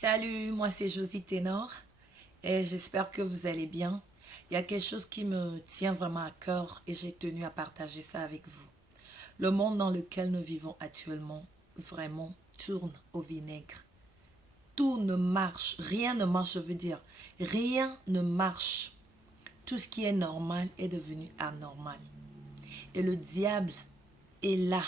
Salut, moi c'est Josie Ténor et j'espère que vous allez bien. Il y a quelque chose qui me tient vraiment à cœur et j'ai tenu à partager ça avec vous. Le monde dans lequel nous vivons actuellement vraiment tourne au vinaigre. Tout ne marche, rien ne marche, je veux dire. Rien ne marche. Tout ce qui est normal est devenu anormal. Et le diable est là.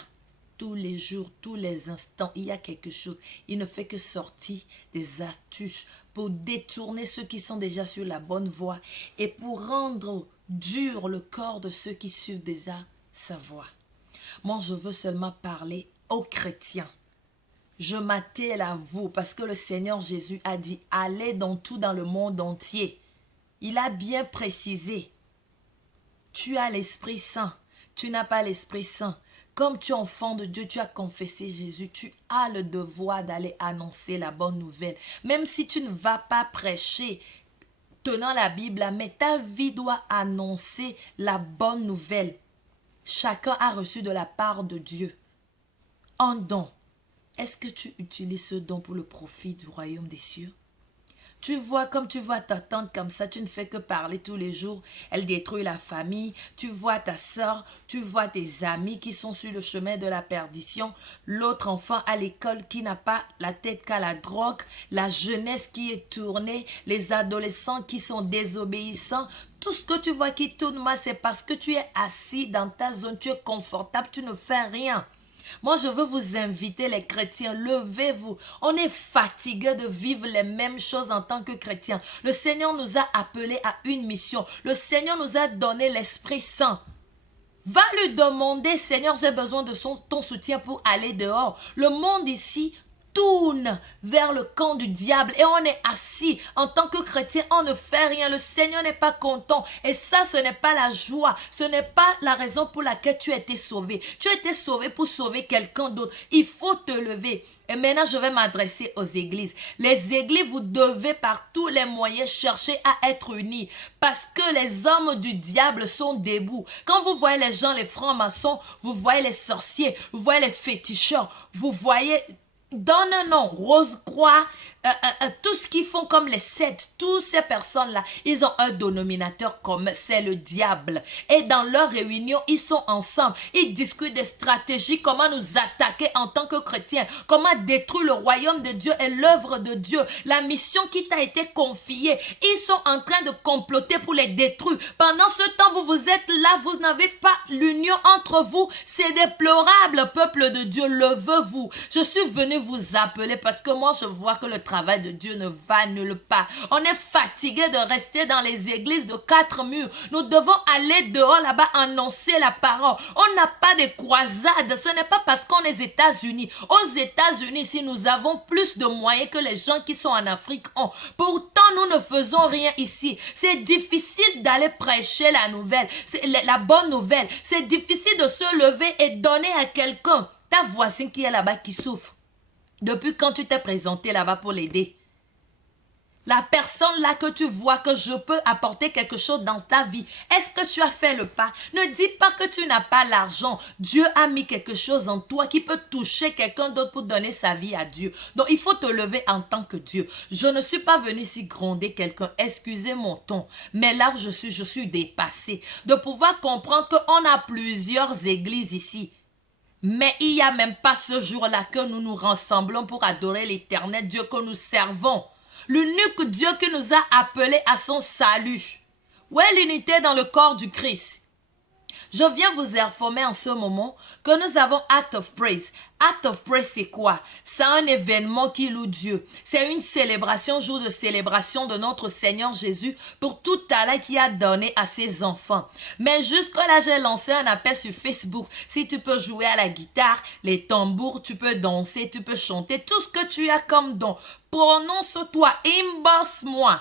Tous les jours, tous les instants, il y a quelque chose. Il ne fait que sortir des astuces pour détourner ceux qui sont déjà sur la bonne voie et pour rendre dur le corps de ceux qui suivent déjà sa voie. Moi, je veux seulement parler aux chrétiens. Je m'attelle à vous parce que le Seigneur Jésus a dit « Allez dans tout dans le monde entier ». Il a bien précisé. Tu as l'Esprit Saint, tu n'as pas l'Esprit Saint. Comme tu es enfant de Dieu, tu as confessé Jésus, tu as le devoir d'aller annoncer la bonne nouvelle. Même si tu ne vas pas prêcher tenant la Bible, mais ta vie doit annoncer la bonne nouvelle. Chacun a reçu de la part de Dieu un don. Est-ce que tu utilises ce don pour le profit du royaume des cieux? Tu vois, comme tu vois ta tante comme ça, tu ne fais que parler tous les jours. Elle détruit la famille. Tu vois ta soeur, tu vois tes amis qui sont sur le chemin de la perdition. L'autre enfant à l'école qui n'a pas la tête qu'à la drogue. La jeunesse qui est tournée. Les adolescents qui sont désobéissants. Tout ce que tu vois qui tourne mal, c'est parce que tu es assis dans ta zone. Tu es confortable, tu ne fais rien. Moi, je veux vous inviter, les chrétiens, levez-vous. On est fatigué de vivre les mêmes choses en tant que chrétiens. Le Seigneur nous a appelés à une mission. Le Seigneur nous a donné l'Esprit Saint. Va lui demander, Seigneur, j'ai besoin de ton soutien pour aller dehors. Le monde ici tourne vers le camp du diable et on est assis en tant que chrétien, on ne fait rien, le Seigneur n'est pas content et ça ce n'est pas la joie, ce n'est pas la raison pour laquelle tu as été sauvé. Tu as été sauvé pour sauver quelqu'un d'autre, il faut te lever. Et maintenant je vais m'adresser aux églises. Les églises, vous devez par tous les moyens chercher à être unis parce que les hommes du diable sont debout. Quand vous voyez les gens, les francs-maçons, vous voyez les sorciers, vous voyez les féticheurs, vous voyez... Donne un nom, Rose-Croix, tout ce qu'ils font comme les sectes, toutes ces personnes-là, ils ont un dénominateur commun, c'est le diable. Et dans leur réunion, ils sont ensemble, ils discutent des stratégies, comment nous attaquer en tant que chrétiens, comment détruire le royaume de Dieu et l'œuvre de Dieu, la mission qui t'a été confiée. Ils sont en train de comploter pour les détruire. Pendant ce temps, vous êtes là, vous n'avez pas l'union entre vous. C'est déplorable, peuple de Dieu, levez-vous. Je suis venu vous appeler parce que moi, je vois que le travail de Dieu ne va nulle part. On est fatigué de rester dans les églises de 4 murs. Nous devons aller dehors là-bas annoncer la parole. On n'a pas de croisade. Ce n'est pas parce qu'on est aux États-Unis. Aux États-Unis, si nous avons plus de moyens que les gens qui sont en Afrique ont. Pourtant, nous ne faisons rien ici. C'est difficile d'aller prêcher la nouvelle, la bonne nouvelle. C'est difficile de se lever et donner à quelqu'un. Ta voisine qui est là-bas qui souffre. Depuis quand tu t'es présenté là-bas pour l'aider? La personne là que tu vois que je peux apporter quelque chose dans ta vie, est-ce que tu as fait le pas? Ne dis pas que tu n'as pas l'argent. Dieu a mis quelque chose en toi qui peut toucher quelqu'un d'autre pour donner sa vie à Dieu. Donc il faut te lever en tant que Dieu. Je ne suis pas venue ici gronder quelqu'un, excusez mon ton. Mais là où je suis dépassée. De pouvoir comprendre qu'on a plusieurs églises ici. Mais il n'y a même pas ce jour-là que nous nous rassemblons pour adorer l'Éternel Dieu que nous servons. L'unique Dieu qui nous a appelés à son salut. Où est l'unité dans le corps du Christ? Je viens vous informer en ce moment que nous avons Act of Praise. Act of Praise, c'est quoi? C'est un événement qui loue Dieu. C'est une célébration, jour de célébration de notre Seigneur Jésus pour tout talent qu'il a donné à ses enfants. Mais jusque-là, j'ai lancé un appel sur Facebook. Si tu peux jouer à la guitare, les tambours, tu peux danser, tu peux chanter, tout ce que tu as comme don. Prononce-toi, inbox-moi.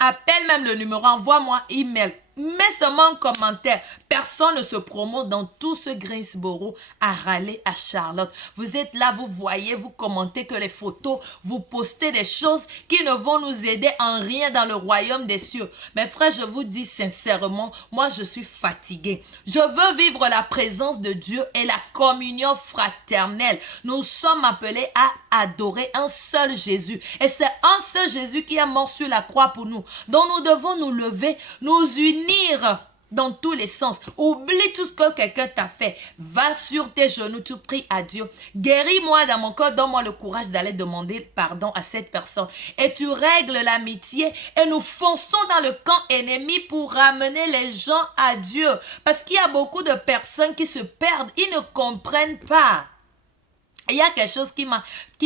Appelle même le numéro, envoie-moi email. mets seulement un commentaire. Personne ne se promote dans tout ce Greensboro à râler à Charlotte. Vous êtes là, vous voyez, vous commentez que les photos, vous postez des choses qui ne vont nous aider en rien dans le royaume des cieux. Mes frères, je vous dis sincèrement, moi je suis fatigué. Je veux vivre la présence de Dieu et la communion fraternelle. Nous sommes appelés à adorer un seul Jésus. Et c'est un seul Jésus qui est mort sur la croix pour nous. Donc nous devons nous lever, nous unir dans tous les sens. Oublie tout ce que quelqu'un t'a fait. Va sur tes genoux, tu pries à Dieu. Guéris-moi dans mon corps, donne-moi le courage d'aller demander pardon à cette personne. Et tu règles l'amitié et nous fonçons dans le camp ennemi pour ramener les gens à Dieu. Parce qu'il y a beaucoup de personnes qui se perdent, ils ne comprennent pas. Il y a quelque chose qui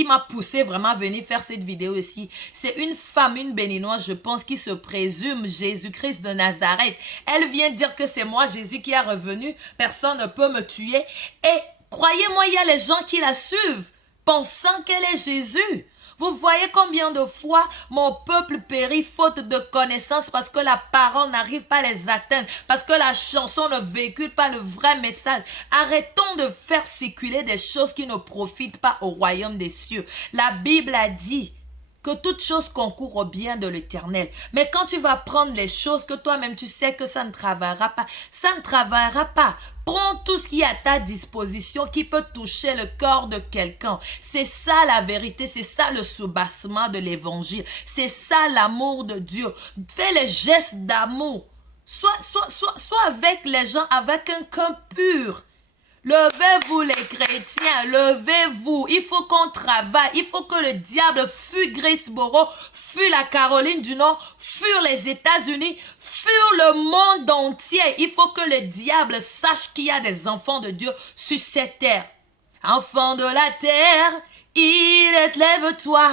m'a poussé vraiment à venir faire cette vidéo ici. C'est une femme, une béninoise, je pense, qui se présume Jésus-Christ de Nazareth. Elle vient dire que c'est moi, Jésus, qui est revenu. Personne ne peut me tuer. Et croyez-moi, il y a les gens qui la suivent, pensant qu'elle est Jésus. Vous voyez combien de fois mon peuple périt faute de connaissance parce que la parole n'arrive pas à les atteindre, parce que la chanson ne véhicule pas le vrai message. Arrêtons de faire circuler des choses qui ne profitent pas au royaume des cieux. La Bible a dit que toute chose concourt au bien de l'Éternel. Mais quand tu vas prendre les choses que toi-même tu sais que ça ne travaillera pas, ça ne travaillera pas. Prends tout ce qui est à ta disposition qui peut toucher le corps de quelqu'un. C'est ça la vérité, c'est ça le soubassement de l'évangile. C'est ça l'amour de Dieu. Fais les gestes d'amour. Sois avec les gens avec un cœur pur. Levez-vous les chrétiens, levez-vous. Il faut qu'on travaille. Il faut que le diable fuit Greensboro, fuit la Caroline du Nord, fuit les États-Unis, fuit le monde entier. Il faut que le diable sache qu'il y a des enfants de Dieu sur cette terre. Enfants de la terre, il est, lève-toi,